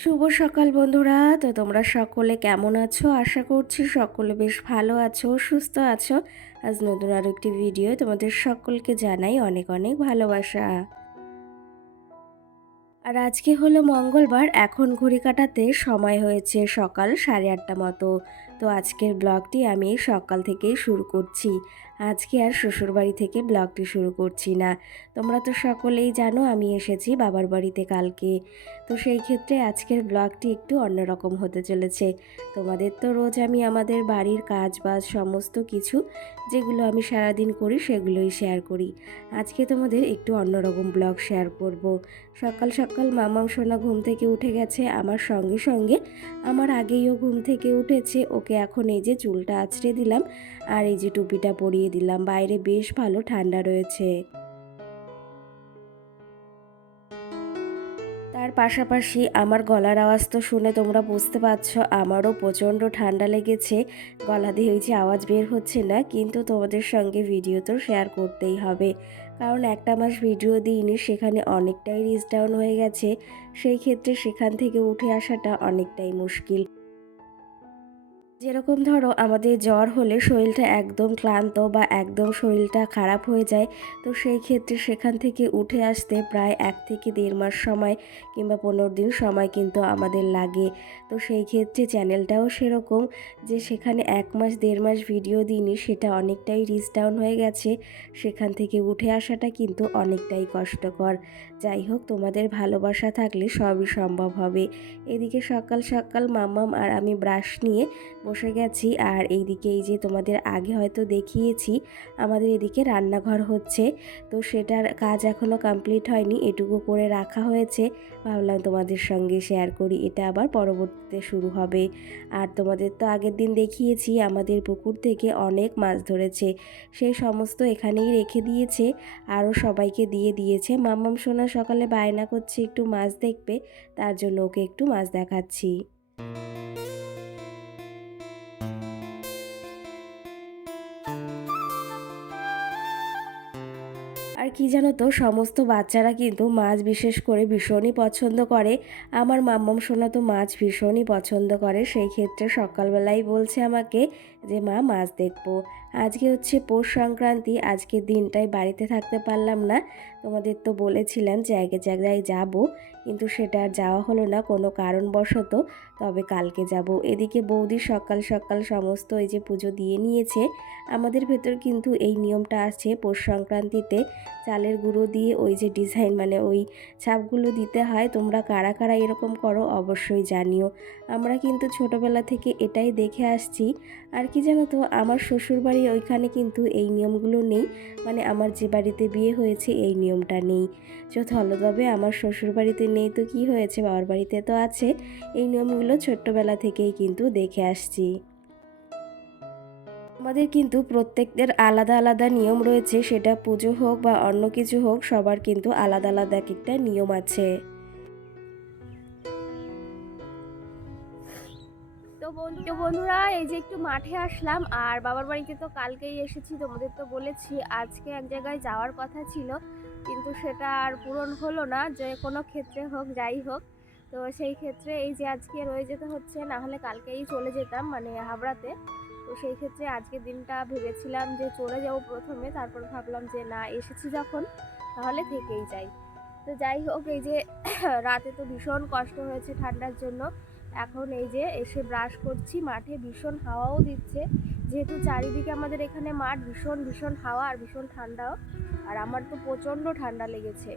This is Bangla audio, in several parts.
শুভ সকাল বন্ধুরা। তো তোমরা সকলে কেমন আছো? আশা করছি সকলে বেশ ভালো আছো, সুস্থ আছো। আজ নতুন আরো একটি ভিডিও তোমাদের সকলকে জানাই অনেক অনেক ভালোবাসা। আর আজকে হলো মঙ্গলবার, এখন ঘড়ি কাটাতে সময় হয়েছে সকাল 8:30 মতো। তো আজকের ব্লগটি আমি সকাল থেকেই শুরু করছি। আজকে আর শ্বশুরবাড়ি থেকে ব্লগটি শুরু করছি না। তোমরা তো সকলেই জানো আমি এসেছি বাবার বাড়িতে কালকে। তো সেই ক্ষেত্রে আজকের ব্লগটি একটু অন্যরকম হতে চলেছে। তোমাদের তো রোজ আমি আমাদের বাড়ির কাজ বাজ সমস্ত কিছু যেগুলো আমি সারাদিন করি সেগুলোই শেয়ার করি। আজকে তোমাদের একটু অন্যরকম ব্লগ শেয়ার করব। সকাল সকাল মামাম সোনা ঘুম থেকে উঠে গেছে আমার সঙ্গে সঙ্গে। আমার আগেই ও ঘুম থেকে উঠেছে। ওকে এখন এই যে চুলটা আঁচড়ে দিলাম আর এই যে টুপিটা পরিয়ে দিলাম। বাইরে বেশ ভালো ঠান্ডা রয়েছে। তার পাশাপাশি আমার গলার আওয়াজ তো শুনে তোমরা বুঝতে পারছো আমারও প্রচণ্ড ঠান্ডা লেগেছে। গলা দিয়ে ওই যে আওয়াজ বের হচ্ছে না, কিন্তু তোমাদের সঙ্গে ভিডিও তো শেয়ার করতেই হবে। কারণ একটা মাস ভিডিও দিইনি, সেখানে অনেকটাই রিচ ডাউন হয়ে গেছে। সেই ক্ষেত্রে সেখান থেকে উঠে আসাটা অনেকটাই মুশকিল। যেরকম ধরো আমাদের জ্বর হলে শরীরটা একদম ক্লান্ত বা একদম শরীরটা খারাপ হয়ে যায়। তো সেই ক্ষেত্রে সেখান থেকে উঠে আসতে প্রায় 1 থেকে 1.5 মাস সময় কিংবা 15 দিন সময় কিন্তু আমাদের লাগে। তো সেই ক্ষেত্রে চ্যানেলটাও সেরকম, যে সেখানে 1 মাস 1.5 মাস ভিডিও দিইনি, সেটা অনেকটাই রিচ ডাউন হয়ে গেছে। সেখান থেকে উঠে আসাটা কিন্তু অনেকটাই কষ্টকর। যাই হোক, তোমাদের ভালোবাসা থাকলে সবই সম্ভব হবে। এদিকে সকাল সকাল মাম্মাম আর আমি ব্রাশ নিয়ে বসে গেছি। আর এইদিকে এই যে তোমাদের আগে হয়তো দেখিয়েছি আমাদের এদিকে রান্নাঘর হচ্ছে। তো সেটার কাজ এখনও কমপ্লিট হয়নি, এটুকু করে রাখা হয়েছে। ভাবলাম তোমাদের সঙ্গে শেয়ার করি, এটা আবার পরবর্তীতে শুরু হবে। আর তোমাদের তো আগের দিন দেখিয়েছি আমাদের পুকুর থেকে অনেক মাছ ধরেছে, সেই সমস্ত এখানেই রেখে দিয়েছে। আরও সবাইকে দিয়ে দিয়েছে। মাম্মাম সোনা সকালে বায়না করছে একটু মাছ দেখবে, তার জন্য ওকে একটু মাছ দেখাচ্ছি। আর কি জানো তো, সমস্ত বাচ্চারা কিন্তু মাছ বিশেষ করে ভীষণই পছন্দ করে। আমার মাম্মাম সোনা তো মাছ ভীষণই পছন্দ করে। সেই ক্ষেত্রে সকালবেলাই বলছে আমাকে যে মা মাছ দেখবো। আজকে হচ্ছে পৌষ সংক্রান্তি, আজকের দিনটাই বাড়িতে থাকতে পারলাম না। তোমাদের তো বলেছিলাম জায়গায় জায়গায় যাব, কিন্তু সেটা আর যাওয়া হলো না কোনো কারণবশত। তবে কালকে যাব। এদিকে বৌদি সকাল সকাল সমস্ত এই যে পুজো দিয়ে নিয়েছে। আমাদের ভেতর কিন্তু এই নিয়মটা আছে পৌষ সংক্রান্তিতে চালের গুঁড়ো দিয়ে ওই যে ডিজাইন মানে ওই ছাপগুলো দিতে হয়। তোমরা কারা কারা এরকম করো অবশ্যই জানিও। আমরা কিন্তু ছোটোবেলা থেকে এটাই দেখে আসছি। আর কি জানো তো, আমার শ্বশুরবাড়ির ওইখানে কিন্তু এই নিয়মগুলো নেই। মানে আমার যে বাড়িতে বিয়ে হয়েছে এই নিয়মটা নেই। তবে আমার শ্বশুরবাড়িতে নেই তো কি হয়েছে, বাবার বাড়িতে তো আছে। এই নিয়মগুলো ছোট্টবেলা থেকেই কিন্তু দেখে আসছি। আমাদের কিন্তু প্রত্যেকদের আলাদা আলাদা নিয়ম রয়েছে, সেটা পুজো হোক বা অন্য কিছু হোক, সবার কিন্তু আলাদা আলাদা এক একটা নিয়ম আছে। তো বন্ধুরা, এই যে একটু মাঠে আসলাম। আর বাবার বাড়িতে তো কালকেই এসেছি, তোমাদের তো বলেছি। আজকে এক জায়গায় যাওয়ার কথা ছিল, কিন্তু সেটা আর পূরণ হলো না, যে কোনো ক্ষেত্রে হোক যাই হোক। তো সেই ক্ষেত্রে এই যে আজকে রয়ে যেতে হচ্ছে, না হলে কালকেই চলে যেতাম মানে হাবড়াতে। তো সেই ক্ষেত্রে আজকের দিনটা ভেবেছিলাম যে চলে যাব প্রথমে, তারপর ভাবলাম যে না, এসেছি যখন তাহলে থেকেই যাই। তো যাই হোক, এই যে রাতে তো ভীষণ কষ্ট হয়েছে ঠান্ডার জন্য। এখন এই যে এসে ব্রাশ করছি, মাঠে ভীষণ হাওয়াও দিচ্ছে। যেহেতু চারিদিকে আমাদের এখানে মাঠ, ভীষণ ভীষণ হাওয়া আর ভীষণ ঠান্ডাও। আর আমার তো প্রচণ্ড ঠান্ডা লেগেছে।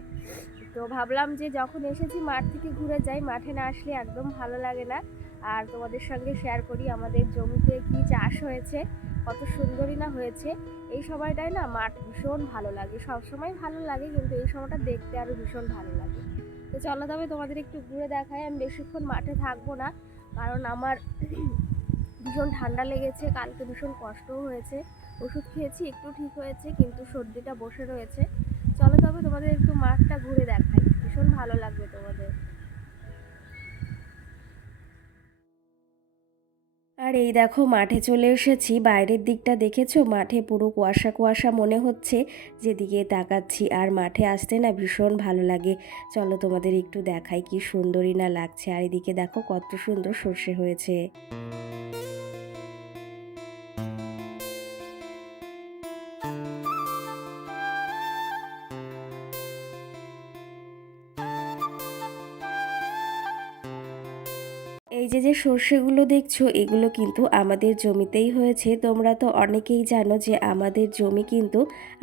তো ভাবলাম যে যখন এসেছি মাঠ থেকে ঘুরে যাই, মাঠে না আসলে একদম ভালো লাগে না। আর তোমাদের সঙ্গে শেয়ার করি আমাদের জমিতে কি চাষ হয়েছে, কত সুন্দরই না হয়েছে। এই সময়টায় না মাঠ ভীষণ ভালো লাগে, সব সময় ভালো লাগে, কিন্তু এই সময়টা দেখতে আরও ভীষণ ভালো লাগে। তো চলো তবে তোমাদের একটু ঘুরে দেখাই। আমি বেশিক্ষণ মাঠে থাকবো না, কারণ আমার ভীষণ ঠান্ডা লেগেছে, কালকে ভীষণ কষ্টও হয়েছে। ওষুধ খেয়েছি, একটু ঠিক হয়েছে, কিন্তু সর্দিটা বসে রয়েছে। চলো তবে তোমাদের একটু মাঠটা ঘুরে দেখাই, ভীষণ ভালো লাগবে তোমাদের। আর এই দেখো মাঠে চলে এসেছি। বাইরের দিকটা দেখেছো? মাঠে পুরো কুয়াশা কুয়াশা মনে হচ্ছে যেদিকে তাকাচ্ছি। আর মাঠে আসতে না ভীষণ ভালো লাগে। চলো তোমাদের একটু দেখাই কি সুন্দরই না লাগছে। আর এদিকে দেখো কত সুন্দর সর্ষে হয়েছে। এই যে সর্ষেগুলো দেখছো এগুলো কিন্তু আমাদের জমিতেই হয়েছে। তোমরা তো অনেকেই জানো যে আমাদের জমি কিন্তু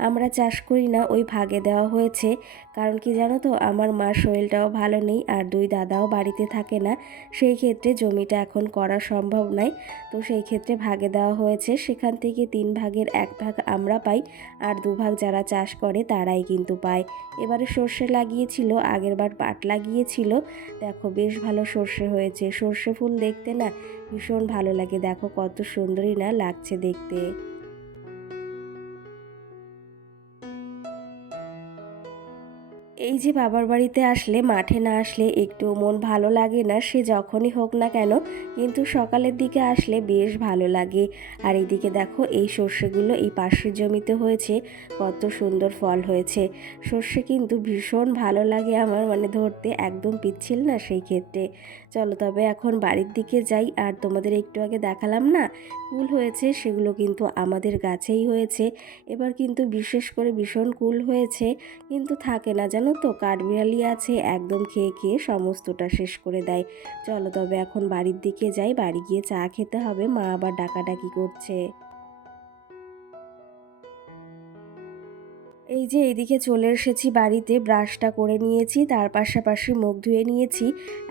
আমরা চাষ করি না, ওই ভাগে দেওয়া হয়েছে। কারণ কি জানো তো, আমার মার শরীরটাও ভালো নেই আর দুই দাদাও বাড়িতে থাকে না। সেই ক্ষেত্রে জমিটা এখন করা সম্ভব নয়। তো সেই ক্ষেত্রে ভাগে দেওয়া হয়েছে। সেখান থেকে 3 ভাগের 1 ভাগ আমরা পাই আর 2 ভাগ যারা চাষ করে তারাই কিন্তু পায়। এবারে সর্ষে লাগিয়েছিল, আগেরবার পাট লাগিয়েছিল। দেখো বেশ ভালো সর্ষে হয়েছে। সর্ষে ফুল দেখতে না ভীষণ ভালো লাগে। দেখো কত সুন্দরই না লাগছে দেখতে। এই যে বাবার বাড়িতে আসলে, মাঠে না আসলে একটু মন ভালো লাগে না, সে যখনই হোক না কেন। কিন্তু সকালের দিকে আসলে বেশ ভালো লাগে। আর এইদিকে দেখো এই সর্ষেগুলো এই পাশের জমিতে হয়েছে, কত সুন্দর ফল হয়েছে। সর্ষে কিন্তু ভীষণ ভালো লাগে আমার, মানে ধরতে একদম পিচ্ছিল না সেই ক্ষেত্রে। চলো তবে এখন বাড়ির দিকে যাই। আর তোমাদের একটু আগে দেখালাম না কুল হয়েছে, সেগুলো কিন্তু আমাদের গাছেই হয়েছে। এবার কিন্তু বিশেষ করে ভীষণ কুল হয়েছে, কিন্তু থাকে না জানো তো, কাঠবিড়ালি আছে একদম খেয়ে খেয়ে সমস্তটা শেষ করে দেয়। চলো তবে এখন বাড়ির দিকে যাই, বাড়ি গিয়ে চা খেতে হবে। মা আবার ডাকাডাকি করছে। এই যে এইদিকে চলে এসেছি বাড়িতে, ব্রাশটা করে নিয়েছি, তার পাশাপাশি মুখ ধুয়ে নিয়েছি।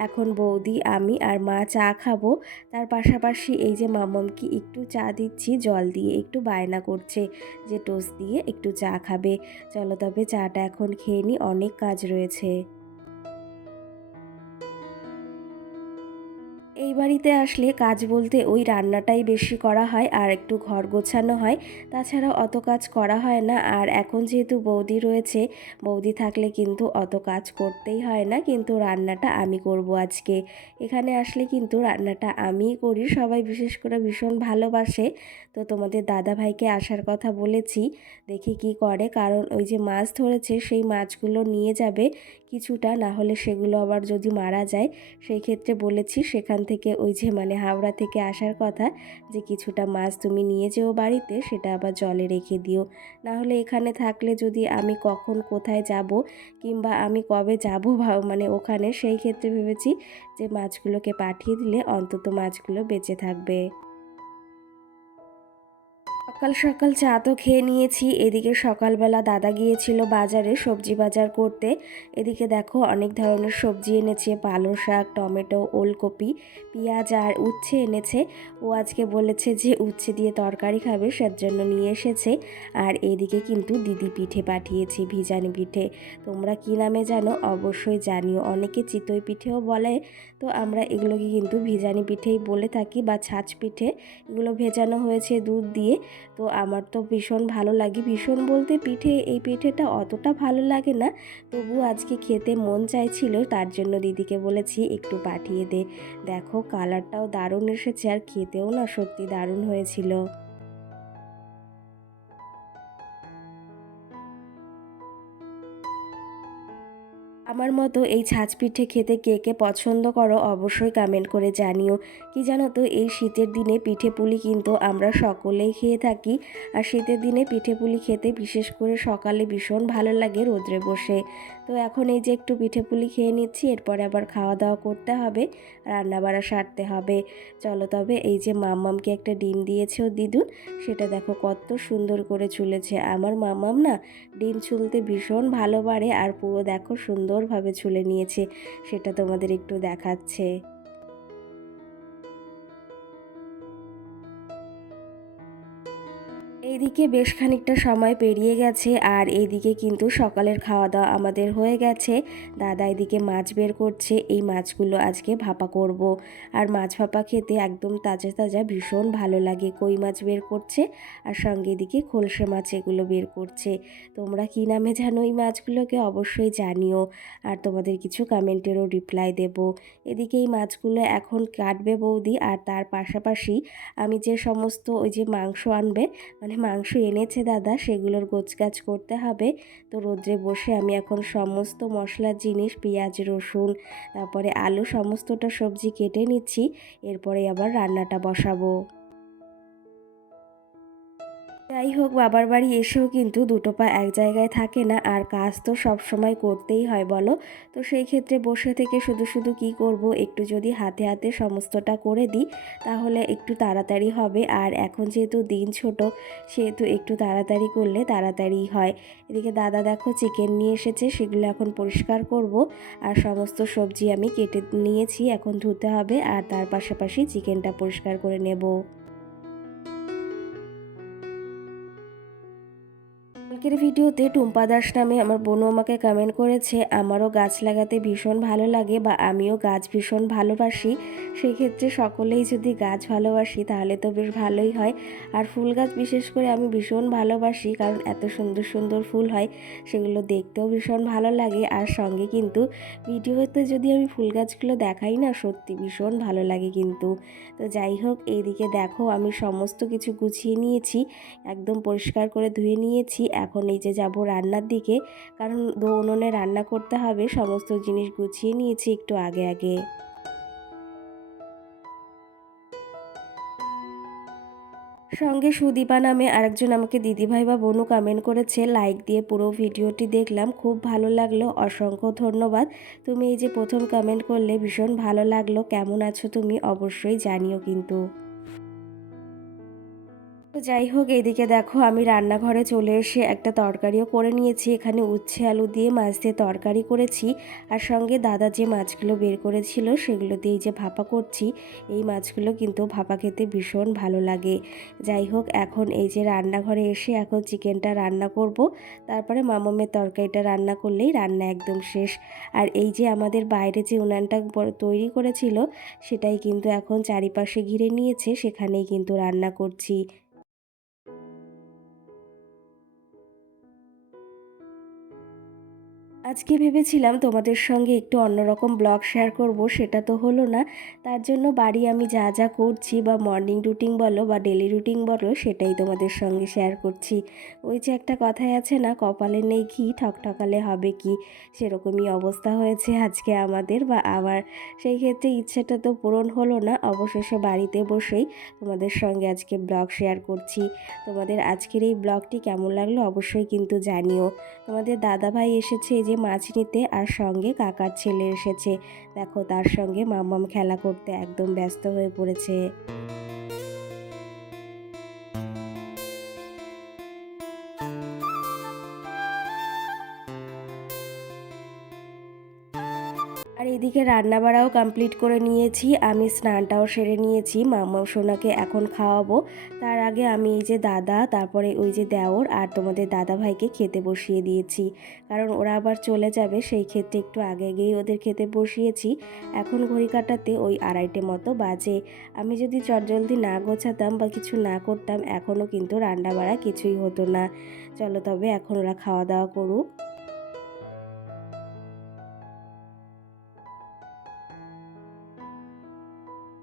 এখন বৌদি, আমি আর মা চা খাবো। তার পাশাপাশি এই যে মাম্মামকে একটু চা দিচ্ছি জল দিয়ে, একটু বায়না করছে যে টোস্ট দিয়ে একটু চা খাবে। চলো তবে চাটা এখন খেয়ে নিই, অনেক কাজ রয়েছে। এই বাড়িতে আসলে কাজ বলতে ওই রান্নাটাই বেশি করা হয় আর একটু ঘর গোছানো হয়। তাছাড়া অত কাজ করা হয় না। আর এখন যেহেতু বৌদি রয়েছে, বৌদি থাকলে কিন্তু অত কাজ করতেই হয় না। কিন্তু রান্নাটা আমি করব আজকে। এখানে আসলে কিন্তু রান্নাটা আমিই করি, সবাই বিশেষ করে ভীষণ ভালোবাসে। তো তোমাদের দাদা ভাইকে আসার কথা বলেছি, দেখি কি করে। কারণ ওই যে মাছ ধরেছে সেই মাছগুলো নিয়ে যাবে কিছুটা, না হলে সেগুলো আবার যদি মারা যায়। সেই ক্ষেত্রে বলেছি সেখান থেকে ওই যে মানে হাওড়া থেকে আসার কথা, যে কিছুটা মাছ তুমি নিয়ে যেও বাড়িতে, সেটা আবার জলে রেখে দিও। না হলে এখানে থাকলে যদি আমি কখন কোথায় যাব কিংবা আমি কবে যাব মানে ওখানে, সেই ক্ষেত্রে ভেবেছি যে মাছগুলোকে পাঠিয়ে দিলে অন্তত মাছগুলো বেঁচে থাকবে। সকাল সকাল চা তো খেয়ে নিয়েছি। এদিকে সকালবেলা দাদা গিয়েছিল বাজারে সবজি বাজার করতে। এদিকে দেখো অনেক ধরনের সবজি এনেছে, পালং শাক, টমেটো, ওলকপি, পেঁয়াজ আর উচ্ছে এনেছে। ও আজকে বলেছে যে উচ্ছে দিয়ে তরকারি খাবে, সের জন্য নিয়ে এসেছে। আর এদিকে কিন্তু দিদি পিঠে পাঠিয়েছে, ভিজানি পিঠে। তোমরা কি নামে জানো অবশ্যই জানিও, অনেকে চিতই পিঠেও বলে। তো আমরা এগুলোকে কিন্তু ভিজানি পিঠেই বলে থাকি, বা ছাঁচ পিঠে। এগুলো ভেজানো হয়েছে দুধ দিয়ে। তো আমার তো ভীষণ ভালো লাগে, ভীষণ বলতে এই পিঠেটা অতটা ভালো লাগে না। তবু আজকে খেতে মন চাইছিল, তার জন্য দিদিকে বলেছি একটু পাঠিয়ে দে। দেখো কালারটাও দারুণ এসেছে আর খেতেও না সত্যি দারুণ হয়েছিল। আমার মতো এই ছাঁচ পিঠে খেতে কে কে পছন্দ করো অবশ্যই কমেন্ট করে জানিও। কি জানো তো, এই শীতের দিনে পিঠে পুলি কিন্তু আমরা সকলেই খেয়ে থাকি। আর শীতের দিনে পিঠে পুলি খেতে বিশেষ করে সকালে ভীষণ ভালো লাগে রোদ্রে বসে। তো এখন এই যে একটু পিঠে পুলি খেয়ে নিচ্ছি, এরপরে আবার খাওয়া দাওয়া করতে হবে, রান্না বাড়া সারতে হবে। চলো তবে এই যে মাম্মামকে একটা ডিম দিয়েছে ও দিদুন, সেটা দেখো কত সুন্দর করে ছুলেছে। আমার মাম্মাম না ডিম ছুলতে ভীষণ ভালো পারে, আর পুরো দেখো সুন্দরভাবে ছুলে নিয়েছে, সেটা তোমাদের একটু দেখাচ্ছে। এইদিকে বেশ খানিকটা সময় পেরিয়ে গেছে আর এইদিকে কিন্তু সকালের খাওয়া দাওয়া আমাদের হয়ে গেছে। দাদা এদিকে মাছ বের করছে, এই মাছগুলো আজকে ভাপা করব। আর মাছ ভাপা খেতে একদম তাজা তাজা ভীষণ ভালো লাগে। কই মাছ বের করছে আর সঙ্গে এদিকে খলসে মাছ এগুলো বের করছে। তোমরা কী নামে জানো এই মাছগুলোকে অবশ্যই জানিও, আর তোমাদের কিছু কমেন্টেরও রিপ্লাই দেব। এদিকে এই মাছগুলো এখন কাটবে বৌদি, আর তার পাশাপাশি আমি যে সমস্ত ওই যে মাংস আনবে, মানে মাংস এনেছে দাদা, সেগুলোর গোছগাছ করতে হবে। তো রোদ্রে বসে আমি এখন সমস্ত মশলার জিনিস, পেঁয়াজ রসুন তারপরে আলু সমস্তটা সবজি কেটে নিচ্ছি, এরপরে আবার রান্নাটা বসাবো। যাই হোক, বাবার বাড়ি এসেও কিন্তু দুটো পা এক জায়গায় থাকে না, আর কাজ তো সব সময় করতেই হয় বলো। তো সেই ক্ষেত্রে বসে থেকে শুধু শুধু কি করব, একটু যদি হাতে হাতে সমস্তটা করে দিই তাহলে একটু তাড়াতাড়ি হবে। আর এখন যেহেতু দিন ছোট, সেহেতু একটু তাড়াতাড়ি করলে তাড়াতাড়ি হয়। এদিকে দাদা দেখো চিকেন নিয়ে এসেছে, সেগুলো এখন পরিষ্কার করব। আর সমস্ত সবজি আমি কেটে নিয়েছি, এখন ধুতে হবে, আর তার পাশাপাশি চিকেনটা পরিষ্কার করে নেব। কালকের ভিডিওতে টুম্পা দাস নামে আমার বোনও আমাকে কমেন্ট করেছে, আমারও গাছ লাগাতে ভীষণ ভালো লাগে বা আমিও গাছ ভীষণ ভালোবাসি। সেই ক্ষেত্রে সকলেই যদি গাছ ভালোবাসি তাহলে তো বেশ ভালোই হয়। আর ফুল গাছ বিশেষ করে আমি ভীষণ ভালোবাসি, কারণ এত সুন্দর সুন্দর ফুল হয়, সেগুলো দেখতেও ভীষণ ভালো লাগে। আর সঙ্গে কিন্তু ভিডিওতে যদি আমি ফুল গাছগুলো দেখাই না, সত্যি ভীষণ ভালো লাগে কিন্তু। তো যাই হোক, এইদিকে দেখো আমি সমস্ত কিছু গুছিয়ে নিয়েছি, একদম পরিষ্কার করে ধুয়ে নিয়েছি। এখন এই যে যাব রান্নার দিকে, কারণ উনুনে রান্না করতে হবে। সমস্ত জিনিস গুছিয়ে নিয়েছি একটু আগে আগে। সঙ্গে সুদীপা নামে আরেকজন আমাকে দিদিভাই বা বোনও কমেন্ট করেছে, লাইক দিয়ে পুরো ভিডিওটি দেখলাম, খুব ভালো লাগলো, অসংখ্য ধন্যবাদ। তুমি এই যে প্রথম কমেন্ট করলে, ভীষণ ভালো লাগলো। কেমন আছো তুমি অবশ্যই জানিও কিন্তু। তো যাই হোক, এইদিকে দেখো আমি রান্নাঘরে চলে এসে একটা তরকারিও করে নিয়েছি। এখানে উচ্ছে আলু দিয়ে মাছ দিয়ে তরকারি করেছি, আর সঙ্গে দাদা যে মাছগুলো বের করেছিল সেগুলো দিয়ে যে ভাপা করছি। এই মাছগুলো কিন্তু ভাপা খেতে ভীষণ ভালো লাগে। যাই হোক, এখন এই যে রান্নাঘরে এসে এখন চিকেনটা রান্না করব, তারপরে মামামের তরকারিটা রান্না করলেই রান্না একদম শেষ। আর এই যে আমাদের বাইরে যে উনানটা তৈরি করেছিল, সেটাই কিন্তু এখন চারিপাশে ঘিরে নিয়েছে, সেখানেই কিন্তু রান্না করছি। আজকে ভেবেছিলাম তোমাদের সঙ্গে একটু অন্যরকম ব্লগ শেয়ার করব, সেটা তো হলো না। তার জন্য বাড়ি আমি যা যা করছি, বা মর্নিং রুটিন বলো বা ডেলি রুটিন বলো, সেটাই তোমাদের সঙ্গে শেয়ার করছি। ওই যে একটা কথাই আছে না, কপালে নেই ঘি ঠকঠকালে হবে কি, সেরকমই অবস্থা হয়েছে আজকে আমাদের বা আমার। সেই ক্ষেত্রে ইচ্ছেটা তো পূরণ হলো না, অবশেষে বাড়িতে বসেই তোমাদের সঙ্গে আজকে ব্লগ শেয়ার করছি। তোমাদের আজকের এই ব্লগটি কেমন লাগলো অবশ্যই কিন্তু জানিও। তোমাদের দাদাভাই এসেছে এই যে মাছ নিতে, আর সঙ্গে কাকার ছেলে এসেছে। দেখো তার সঙ্গে মাম্মাম খেলা করতে একদম ব্যস্ত হয়ে পড়েছে। আর এদিকে রান্নাবাড়াও কমপ্লিট করে নিয়েছি, আমি স্নানটাও সেরে নিয়েছি। মাম্মাম সোনাকে এখন খাওয়াবো। তার আগে আমি এই যে দাদা, তারপরে ওই যে দেওর আর তোমাদের দাদা ভাইকে খেতে বসিয়ে দিয়েছি, কারণ ওরা আবার চলে যাবে, সেই ক্ষেত্রে একটু আগে আগেই ওদের খেতে বসিয়েছি। এখন ঘড়ি কাটাতে ওই 2:30 মতো বাজে। আমি যদি চটজলদি না গোছাতাম বা কিছু না করতাম, এখনও কিন্তু রান্নাবাড়া কিছুই হতো না। চলো তবে এখন ওরা খাওয়া দাওয়া করুক।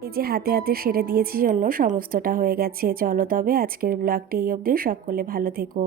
এই যে হাতে হাতে সেরে দিয়েছি জন্য সমস্তটা হয়ে গেছে। চলো তবে আজকের ব্লগটি এই অবধি, সকলে ভালো থেকো।